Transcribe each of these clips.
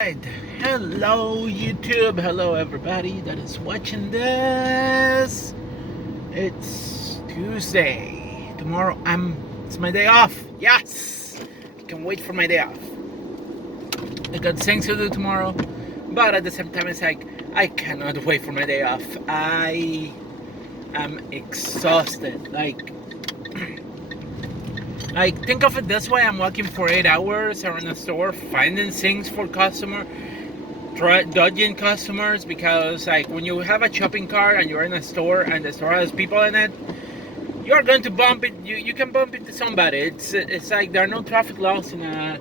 Right. Hello YouTube, hello everybody that is watching this. It's Tuesday. Tomorrow it's my day off. Yes! I can wait for my day off. I got things to do tomorrow, but at the same time it's like I cannot wait for my day off. I am exhausted. Like think of it this way, I'm working for 8 hours around the store finding things for customer, dodging customers, because like when you have a shopping cart and you're in a store and the store has people in it, you're going to bump it. You can bump into somebody. It's like there are no traffic laws in a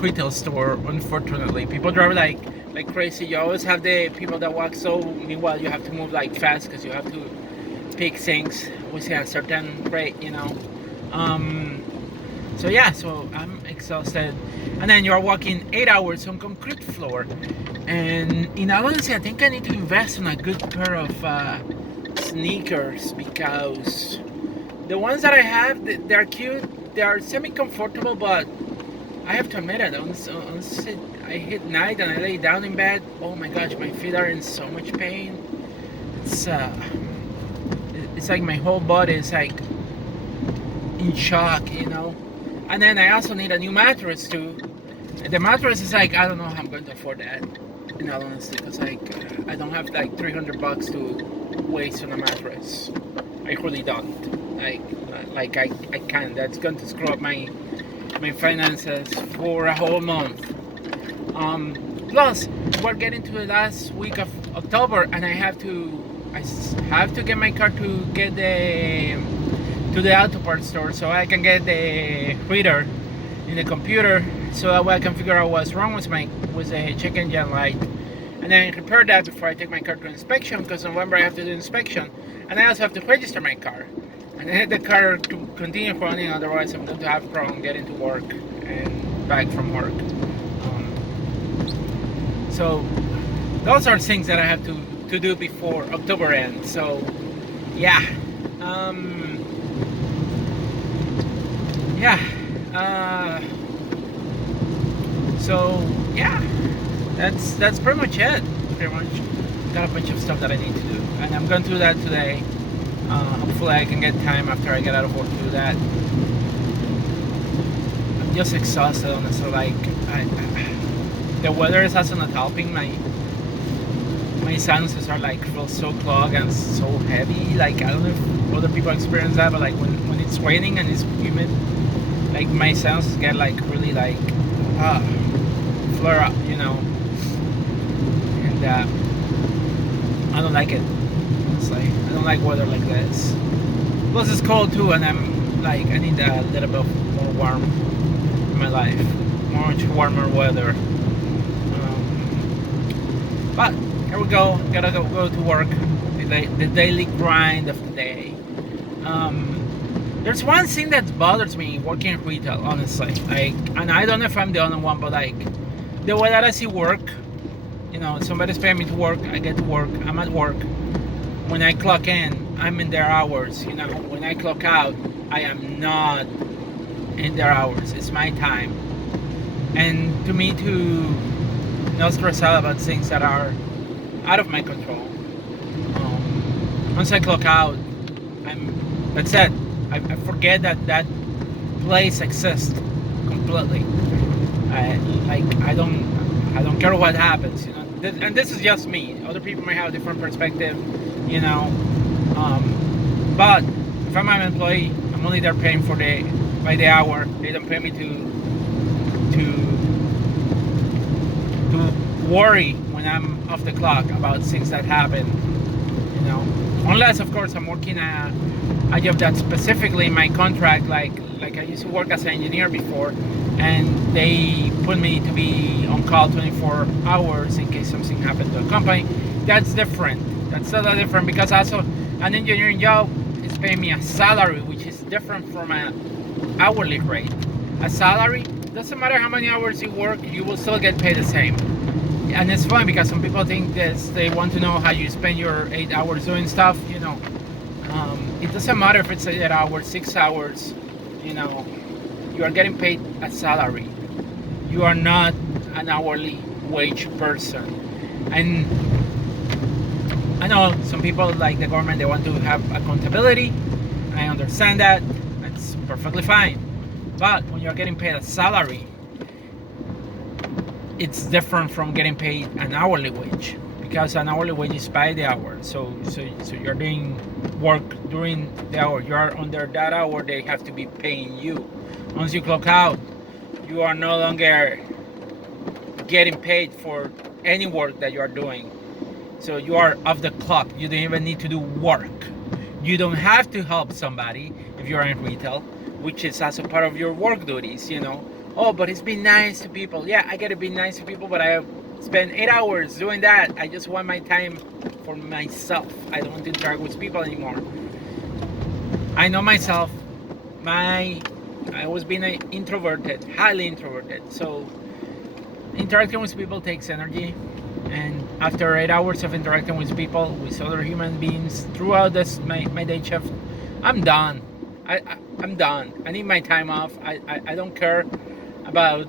retail store. Unfortunately, people drive like crazy. You always have the people that walk slow. Meanwhile, you have to move like fast because you have to pick things within a certain rate. So I'm exhausted, and then you're walking 8 hours on concrete floor, and in all honesty, I think I need to invest in a good pair of sneakers, because the ones that I have, they're cute, they are semi-comfortable, but I have to admit it, honestly, I hit night and I lay down in bed, oh my gosh, my feet are in so much pain. It's like my whole body is like in shock. And then I also need a new mattress too. The mattress is like, I don't know how I'm going to afford that, in all honesty, because like I don't have like $300 to waste on a mattress. I really don't. Like I can't. That's going to screw up my finances for a whole month. Plus, we're getting to the last week of October, and I have to get my car to get to the auto parts store so I can get the reader in the computer, so that way I can figure out what's wrong with the check engine light, and then repair that before I take my car to inspection, because in November I have to do inspection, and I also have to register my car, and I need the car to continue running, otherwise I'm going to have a problem getting to work and back from work. So those are things that I have to do before October ends. So yeah. So yeah, that's pretty much it. Pretty much got a bunch of stuff that I need to do, and I'm going to do that today. Hopefully I can get time after I get out of work to do that. I'm just exhausted, honestly. Like the weather is also not helping. My sinuses are like feel so clogged and so heavy. Like I don't know if other people experience that, but like when it's raining and it's humid, like my sinuses get like really like flare up, and I don't like it. It's like I don't like weather like this. Plus it's cold too, and I'm like I need a little bit more warm in my life, much warmer weather. But here we go. Gotta go to work. The daily grind of the day. There's one thing that bothers me working in retail, honestly. Like, and I don't know if I'm the only one, but like the way that I see work, somebody's paying me to work, I get to work, I'm at work. When I clock in, I'm in their hours. When I clock out, I am not in their hours. It's my time. And to me, to not stress out about things that are out of my control. Once I clock out, that's it. I forget that place exists completely. I don't care what happens, and this is just me. Other people may have a different perspective, but if I'm an employee, I'm only there paying by the hour. They don't pay me to worry when I'm off the clock about things that happen, unless of course I'm working a job that's specifically in my contract, like I used to work as an engineer before, and they put me to be on call 24 hours in case something happened to a company. That's different. That's totally different, because also an engineering job is paying me a salary, which is different from an hourly rate. A salary, doesn't matter how many hours you work, you will still get paid the same. And it's funny because some people think this, they want to know how you spend your 8 hours doing stuff. It doesn't matter if it's 8 hours, 6 hours. You are getting paid a salary. You are not an hourly wage person. And I know some people like the government, they want to have accountability. I understand that. That's perfectly fine. But when you're getting paid a salary, it's different from getting paid an hourly wage, because an hourly wage is by the hour. So you're doing work during the hour. You are under that hour, they have to be paying you. Once you clock out, you are no longer getting paid for any work that you are doing. So you are off the clock. You don't even need to do work. You don't have to help somebody if you're in retail, which is also part of your work duties, you know. Oh, but it's being nice to people. Yeah, I gotta be nice to people, but I have spent 8 hours doing that. I just want my time for myself. I don't want to interact with people anymore. I know myself. I was being introverted, highly introverted. So interacting with people takes energy. And after 8 hours of interacting with people, with other human beings throughout my day shift, I'm done. I'm done. I need my time off. I don't care about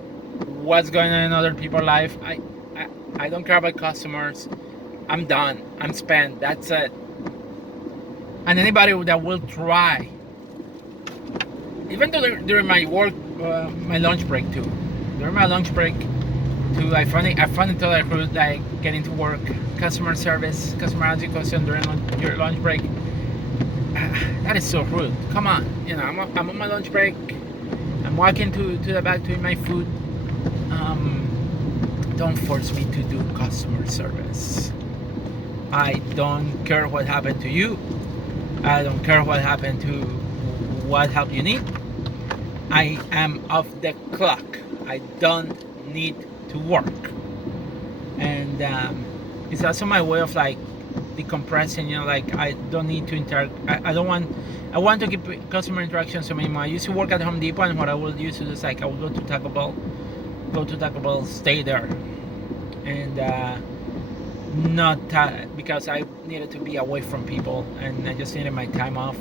what's going on in other people's life. I don't care about customers. I'm done. I'm spent. That's it. And anybody that will try, even during my work, my lunch break too. During my lunch break, I find it totally rude, like getting to work, customer service, customer answering question during your lunch break. That is so rude. Come on, you know, I'm on my lunch break. I'm walking to the back to eat my food. Don't force me to do customer service. I don't care what happened to you. I don't care what happened to what help you need. I am off the clock. I don't need to work. And it's also my way of like decompressing, you know, like I don't need to interact. I want to keep customer interactions so minimal. I used to work at Home Depot, and what I would used to do is like I would go to Taco Bell, stay there, and not because I needed to be away from people, and I just needed my time off.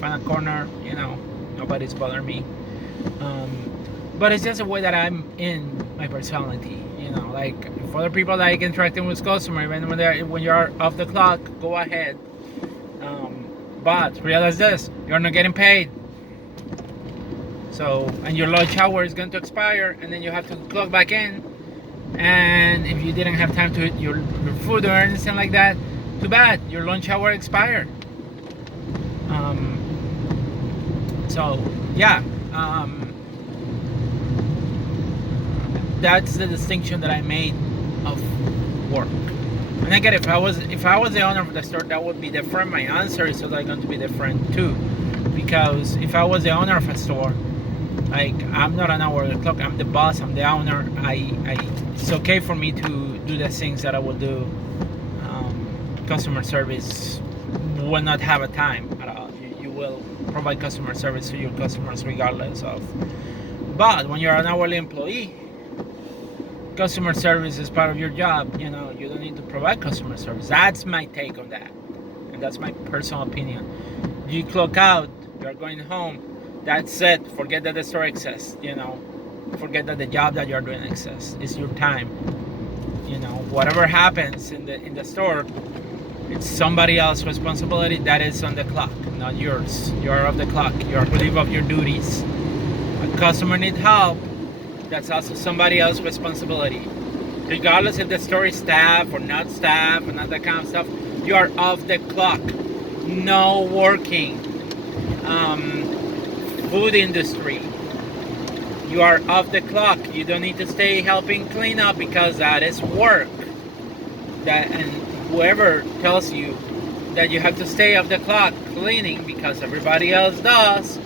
Find a corner, you know, nobody's bothering me. But it's just a way that I'm in my personality, you know, like for other people like interacting with customers, even when you're off the clock, go ahead. But realize this, you're not getting paid. So, and your lunch hour is going to expire, and then you have to clock back in. And if you didn't have time to eat your food or anything like that, too bad, your lunch hour expired. So, yeah. That's the distinction that I made of work. And again, if I was the owner of the store, that would be different. My answer is also going to be different too, because if I was the owner of a store, like I'm not an hour on the clock. I'm the boss. I'm the owner. It's okay for me to do the things that I would do. Customer service will not have a time at all. You will provide customer service to your customers regardless of. But when you're an hourly employee, customer service is part of your job. You know, you don't need to provide customer service. That's my take on that, and that's my personal opinion. You clock out, you're going home. That's it. Forget that the store exists. You know, forget that the job that you're doing exists. It's your time. You know, whatever happens in the store, it's somebody else's responsibility. That is on the clock, not yours. You're off the clock. You're relieved of your duties. A customer needs help. That's also somebody else's responsibility. Regardless if the store is staffed or not staffed and all that kind of stuff, you are off the clock. No working. Food industry. You are off the clock. You don't need to stay helping clean up because that is work. And whoever tells you that you have to stay off the clock cleaning because everybody else does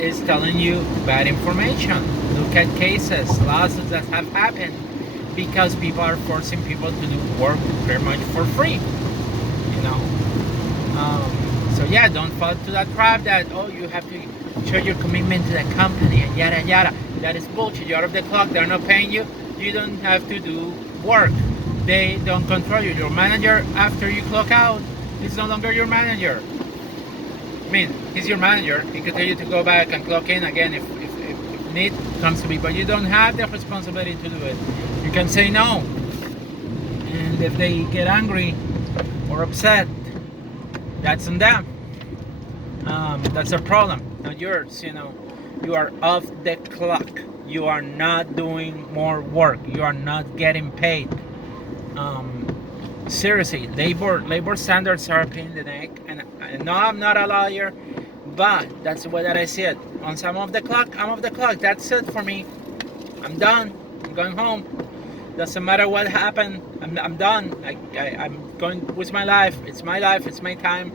is telling you bad information. Look at cases, lawsuits that have happened because people are forcing people to do work pretty much for free. You know. So yeah, don't fall to that trap that you have to show your commitment to the company and yada yada. That is bullshit. You're out of the clock. They're not paying you. You don't have to do work. They don't control you. Your manager, after you clock out, is no longer your manager. I mean, he's your manager. He could tell you to go back and clock in again if need. comes to be, but you don't have the responsibility to do it. You can say no, and if they get angry or upset, that's on them. That's a problem, not yours. You are off the clock. You are not doing more work. You are not getting paid. Seriously, labor standards are a pain in the neck. And no, I'm not a lawyer, but that's the way that I see it. Once I'm off the clock, I'm off the clock. That's it for me. I'm done. I'm going home. Doesn't matter what happened. I'm done. I'm going with my life. It's my life. It's my time.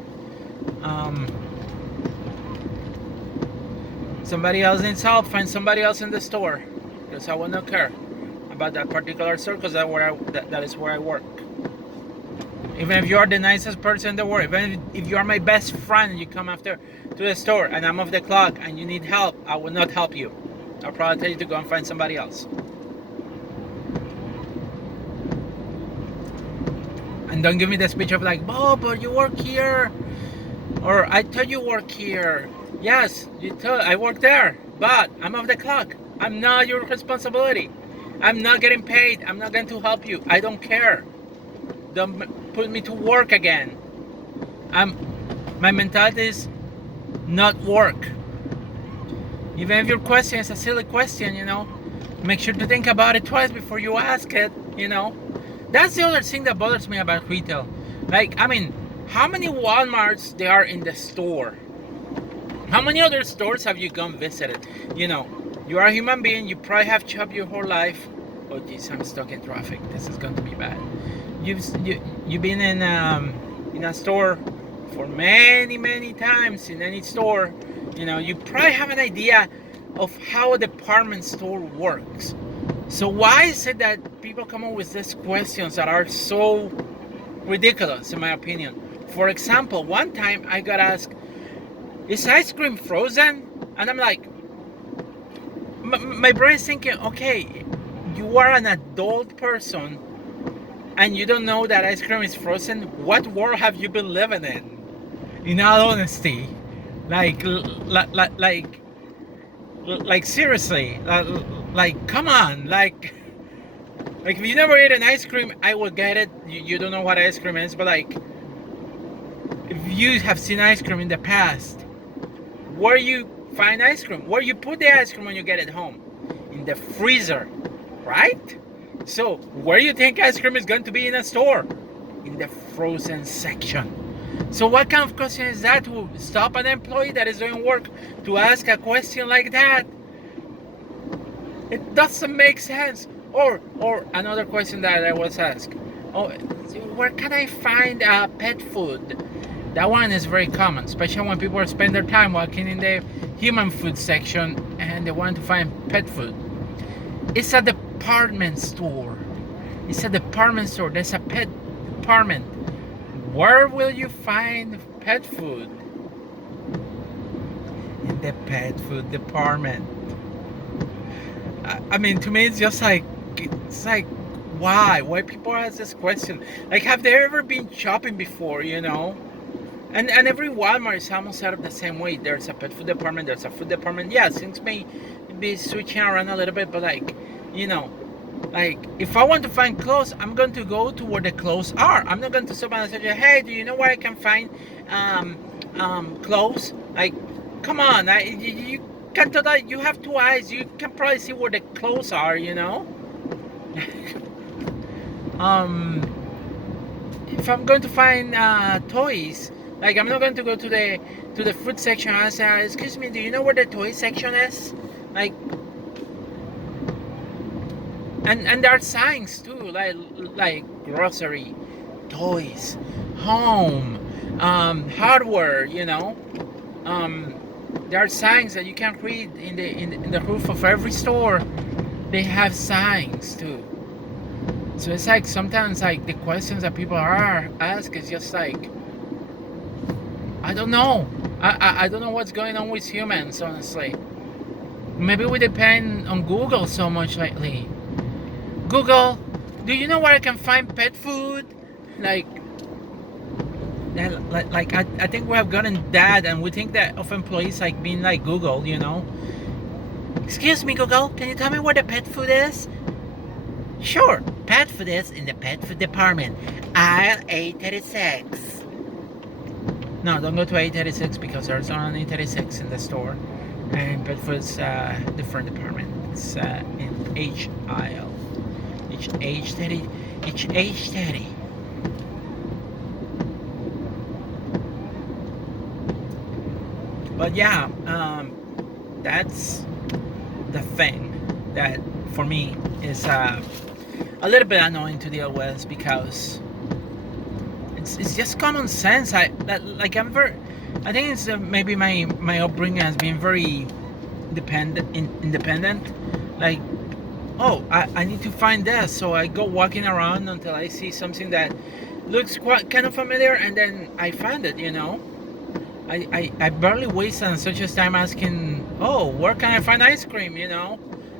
Somebody else needs help. Find somebody else in the store, because I will not care about that particular store, because that is where I work. Even if you are the nicest person in the world, even if you are my best friend and you come after to the store and I'm off the clock and you need help, I will not help you. I'll probably tell you to go and find somebody else. And don't give me the speech of like, oh, but you work here, or I thought you work here. Yes, you thought I work there, but I'm off the clock. I'm not your responsibility. I'm not getting paid. I'm not going to help you. I don't care. Don't put me to work again. My mentality is not work. Even if your question is a silly question, make sure to think about it twice before you ask it. That's the other thing that bothers me about retail. How many Walmarts there are in the store? How many other stores have you gone visited? You are a human being. You probably have shopped your whole life. Oh geez, I'm stuck in traffic. This is going to be bad. You've been in a store for many times. In any store, you probably have an idea of how a department store works. So why is it that people come up with these questions that are so ridiculous, in my opinion? For example, one time I got asked, is ice cream frozen? And I'm like, my brain's thinking, okay, you are an adult person and you don't know that ice cream is frozen. What world have you been living in all honesty? Like seriously, come on, like if you never ate an ice cream, I will get it. You don't know what ice cream is, but if you have seen ice cream in the past, where you find ice cream, where you put the ice cream when you get it home, in the freezer, right? So where you think ice cream is going to be in a store? In the frozen section. So what kind of question is that to stop an employee that is doing work to ask a question like that? It doesn't make sense. Or another question that I was asked, where can I find pet food? That one is very common, especially when people spend their time walking in the human food section and they want to find pet food. It's a department store. There's a pet department. Where will you find pet food? In the pet food department. To me, it's just like, why people ask this question? Have they ever been shopping before? And every Walmart is almost set up the same way. There's a pet food department, there's a food department. Yeah, things may be switching around a little bit, but if I want to find clothes, I'm going to go to where the clothes are. I'm not going to stop and say, hey, do you know where I can find clothes? Come on, you can't tell that. You have two eyes. You can probably see where the clothes are, If I'm going to find toys, I'm not going to go to the food section and say, excuse me, do you know where the toy section is? And there are signs too, like grocery, toys, home, hardware. There are signs that you can read in the roof of every store. They have signs too. So it's sometimes the questions that people are asked is just I don't know. I don't know what's going on with humans, honestly. Maybe we depend on Google so much lately. Google, do you know where I can find pet food? I think we have gotten that, and we think that of employees being like Google, Excuse me, Google, can you tell me where the pet food is? Sure, pet food is in the pet food department, aisle 836. No, don't go to 836 because there's only 836 in the store. And pet food's different department. It's in H aisle. H30. H30. But yeah, that's the thing that for me is a little bit annoying to deal with because it's just common sense. I think it's maybe my upbringing has been very independent. Like, oh, I need to find this, so I go walking around until I see something that looks quite kind of familiar, and then I find it. I barely waste on such a time asking, oh, where can I find ice cream?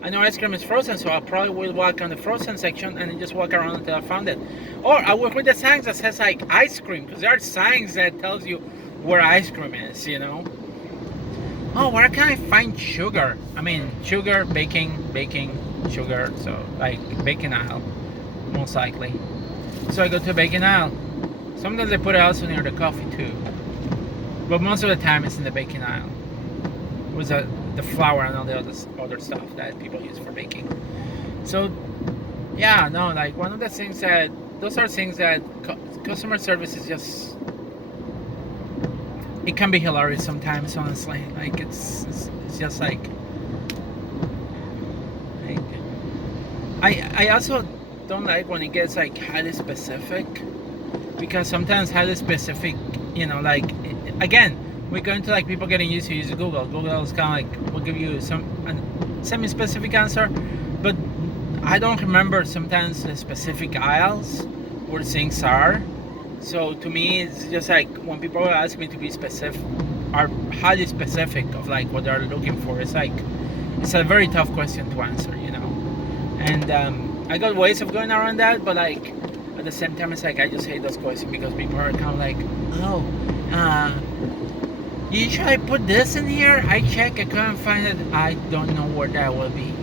I know ice cream is frozen, so I probably will walk on the frozen section and then just walk around until I found it. Or I work with the signs that says like ice cream, because there are signs that tells you where ice cream is. Oh, where can I find sugar? I mean, sugar, baking, sugar. So like baking aisle, most likely. So I go to baking aisle. Sometimes they put it also near the coffee too. But most of the time it's in the baking aisle with the flour and all the other stuff that people use for baking. So yeah, no, like one of the things that those are things that customer service is just, it can be hilarious sometimes, honestly. Like it's just like I also don't like when it gets like highly specific, because sometimes highly specific, like again, we're going to like people getting used to use Google. Google is kind of like will give you some semi-specific answer, but I don't remember sometimes the specific aisles where things are. So to me, it's just like when people ask me to be specific, are highly specific of like what they're looking for. It's like it's a very tough question to answer, And I got ways of going around that, but like at the same time, it's like I just hate those questions because people are kind of like, oh, usually I put this in here. I check, I couldn't find it. I don't know where that will be,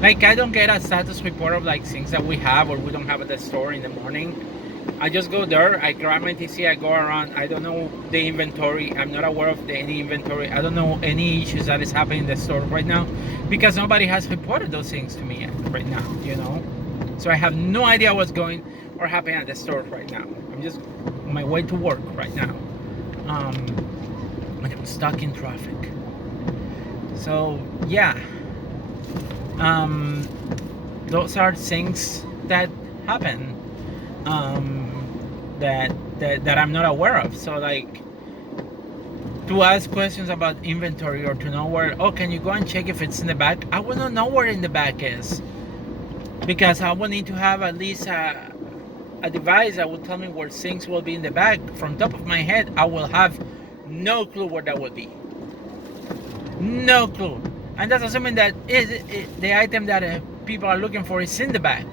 Like I don't get a status report of like things that we have or we don't have at the store in the morning. I just go there, I grab my TC, I go around. I don't know the inventory. I'm not aware of any inventory. I don't know any issues that is happening in the store right now because nobody has reported those things to me yet right now, So I have no idea what's going or happening at the store right now. I'm just on my way to work right now. And I'm stuck in traffic. So yeah. Those are things that happen. That I'm not aware of. So like to ask questions about inventory or to know where, oh, can you go and check if it's in the back? I will not know where in the back is because I will need to have at least a device that will tell me where things will be in the back. From top of my head, I will have no clue where that would be. No clue. And that's assuming that the item that people are looking for is in the back,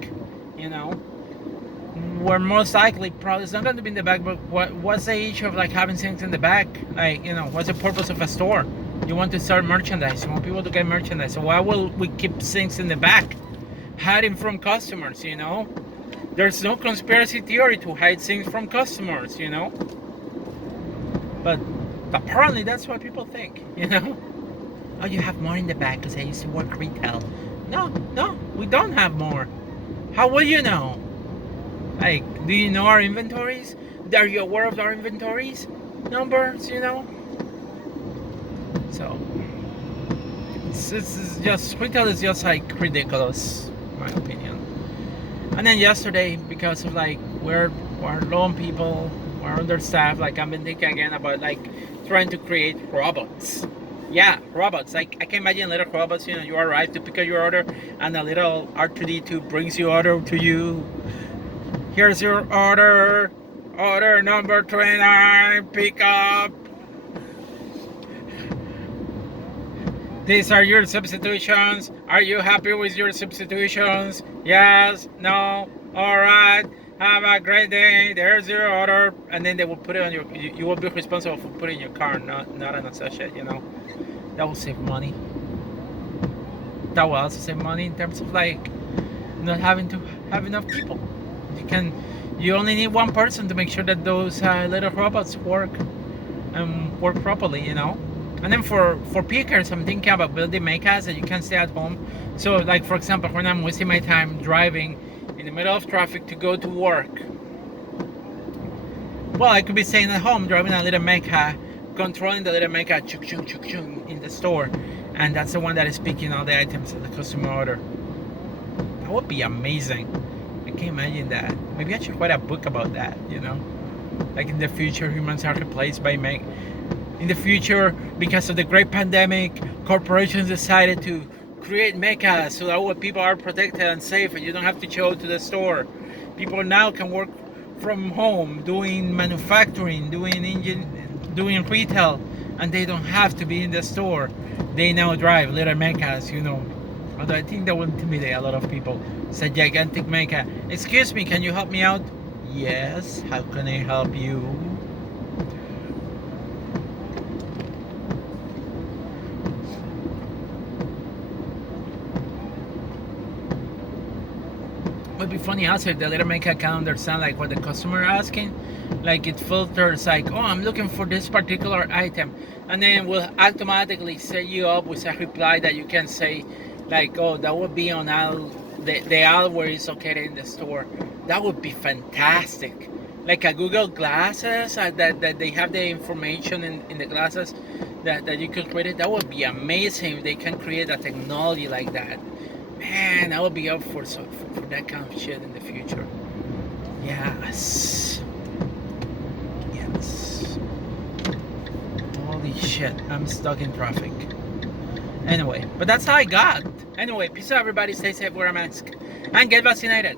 Where most likely probably it's not going to be in the back, but what's the issue of like having things in the back? Like, what's the purpose of a store? You want to sell merchandise. You want people to get merchandise. So why will we keep things in the back, hiding from customers? There's no conspiracy theory to hide things from customers. But apparently that's what people think. Oh, you have more in the back because I used to work retail. No, we don't have more. How will you know? Like, do you know our inventories? Are you aware of our inventories numbers? So it's just retail is just like ridiculous, in my opinion. And then yesterday, because of like we're low on people, we're understaffed. Like I've been thinking again about like trying to create robots. Yeah, robots. Like I can imagine little robots. You arrive to pick up your order, and a little R2D2 brings your order to you. Here's your order. Order number 29. Pick up. These are your substitutions. Are you happy with your substitutions? Yes. No. All right. Have a great day. There's your order, and then they will put it on your. You will be responsible for putting in your car, not an associate. That will save money. that will also save money in terms of like not having to have enough people. You only need one person to make sure that those little robots work and work properly, you know. And then for pickers, I'm thinking about building mechas that you can stay at home. So like for example, when I'm wasting my time driving in the middle of traffic to go to work, well, I could be staying at home driving a little mecha, controlling the little mecha chuk chung chuk chung in the store, and that's the one that is picking all the items that the customer order. That would be amazing. I can't imagine that. Maybe I should write a book about that, you know? Like in the future, humans are replaced by mech. In the future, because of the great pandemic, corporations decided to create mechas so that people are protected and safe and you don't have to go to the store. People now can work from home, doing manufacturing, doing retail, and they don't have to be in the store. They now drive little mechas, you know. Although I think that would intimidate a lot of people. It's a gigantic mecha. Excuse me, can you help me out? Yes, how can I help you? Would be funny also if the little mecha can understand like what the customer asking. Like it filters like, oh, I'm looking for this particular item, and then will automatically set you up with a reply that you can say like, oh, that would be on the aisle where it's located in the store. That would be fantastic. Like a Google Glasses that they have the information in the glasses that you can create it. That would be amazing if they can create a technology like that. Man, I would be up for that kind of shit in the future. Yes. Yes. Holy shit, I'm stuck in traffic. Anyway, but that's how I got. Anyway, peace out everybody, stay safe, wear a mask, and get vaccinated.